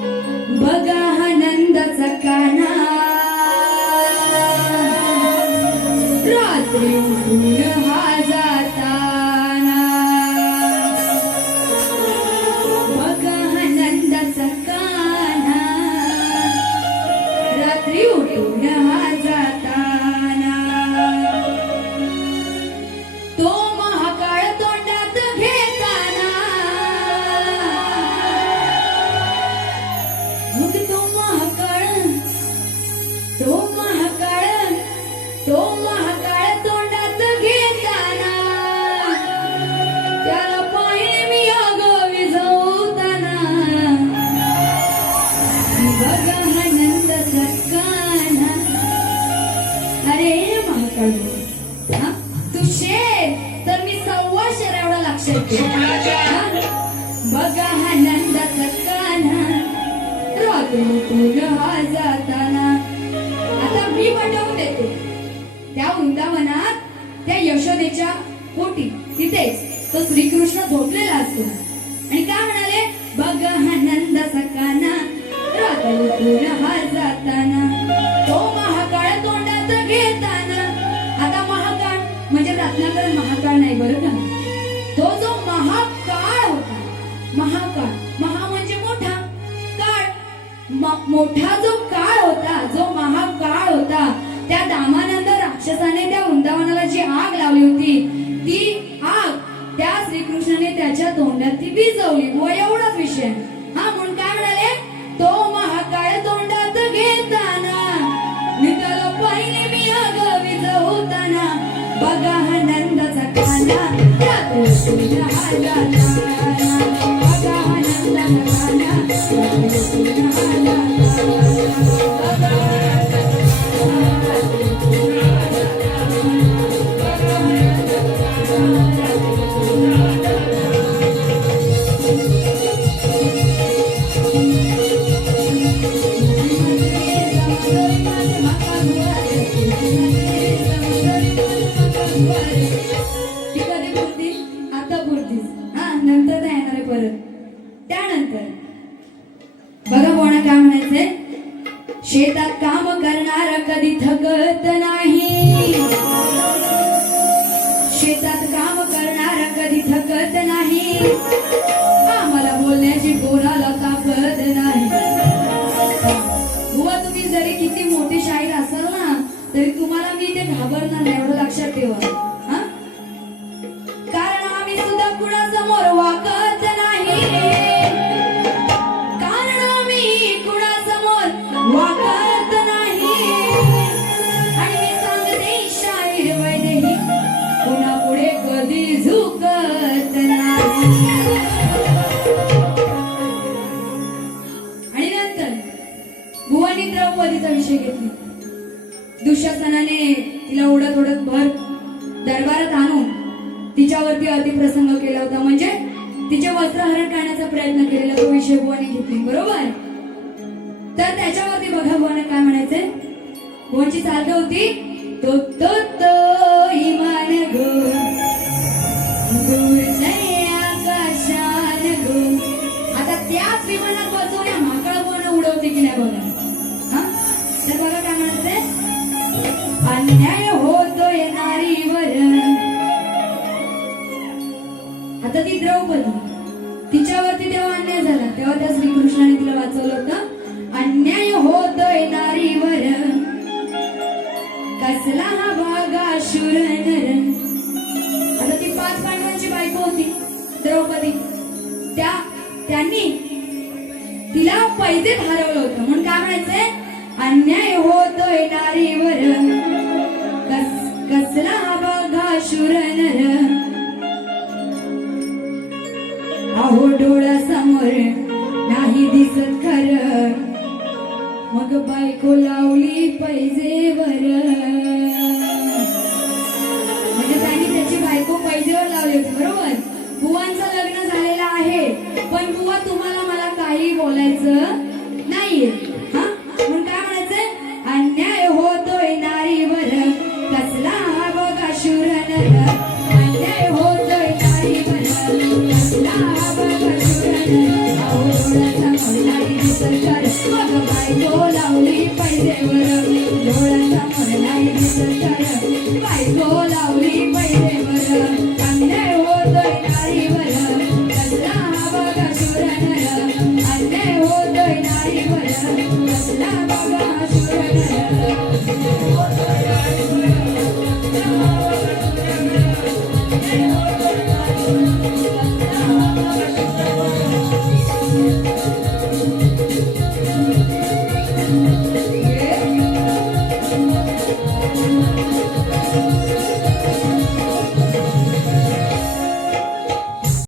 बघा हा नंदाचा काना रात्री बघा हा नंदाचा कान्हा रात्रीतून हा जाताना. आता मी पटवून देते. त्या वृंदावनात त्या यशोदेच्या पोटी. तिथेच तो श्रीकृष्ण झोपलेला असतो. आणि काय म्हणाले बघा हा नंदाचा कान्हा रात्रीतून हा जाताना. मोठा जो काळ होता जो महाकाळ होता त्या दामानंद राक्षसाने त्या वृंदावनाला जी आग लावली होती ती आग त्या श्रीकृष्णाने त्याच्या तोंडात ती भिजवली व हो, एवढाच विषय. हा म्हणून काय म्हणाले? तो महाकाळ तोंडात घेताना मी त्याला पाहिले मी आग विजवताना बघा हा नंदाचा काना त्या कृष्ण त्यानंतर बघा कोणा काय म्हणायचंय शेतात काम करणार कधी थकत नाही. शेतात काम करणार कधी थकत नाही. आम्हाला बोलण्याची कोणाला ताकद नाही. बुवा तुम्ही जरी किती मोठे शाहीर असाल ना तरी तुम्हाला मी ते घाबरणार नाही एवढं लक्षात ठेवा. वाकत नाही. आणि मी सांगते शाहीर वैदेही कुणापुढे कधी झुकत नाही. आणि नंतर भुवानी द्रौपदीचा विषय घेतला. दुःशासनाने तिला ओढत ओढत भर दरबारात आणून तिच्यावरती अतिप्रसंग केला होता. म्हणजे तिचे वस्त्रहरण करण्याचा प्रयत्न केलेला तो विषय बुवाने घेतली. बरोबर? तर त्याच्यावरती बघा बुवाने काय म्हणायचंय. बुवांची चालक होती. तो तो तो इमान गो. आकाशान गो. आता त्याच विमानात बसून या माकडा बुवानं उडवते की नाही बघा. हा? तर बघा काय म्हणायचंय. अन्याय होतोय नारीवर. आता ती द्रौपदी. तिच्यावरती तेव्हा अन्याय झाला. तेव्हा त्या श्रीकृष्णाने तिला वाचवलं होतं. अन्याय होतोय दारीवर कसला हा भागा शूर नर. आता ती पाच पांडवांची बायको होती द्रौपदी. त्या त्यांनी तिला पैजेत हरवलं होतं. म्हणून काय म्हणायचंय? अन्याय होतोय दारीवर कस कसला हा भागा शूर नर. अहो डोळ्यासमोर नाही दिसत खर. मग बायको लावली पैजेवर म्हणजे त्यांनी त्याची बायको पैजेवर लावली होती बरोबर? बुवांचं लग्न झालेलं आहे पण बुवा तुम्हाला मला काही बोलायचं नाही हा? म्हणून काय म्हणायचं अन्याय होतोय नारीवर. कसला हा बघा शूर अन्याय होतोय नारीवर. कसला हा बघा शूर Yeah.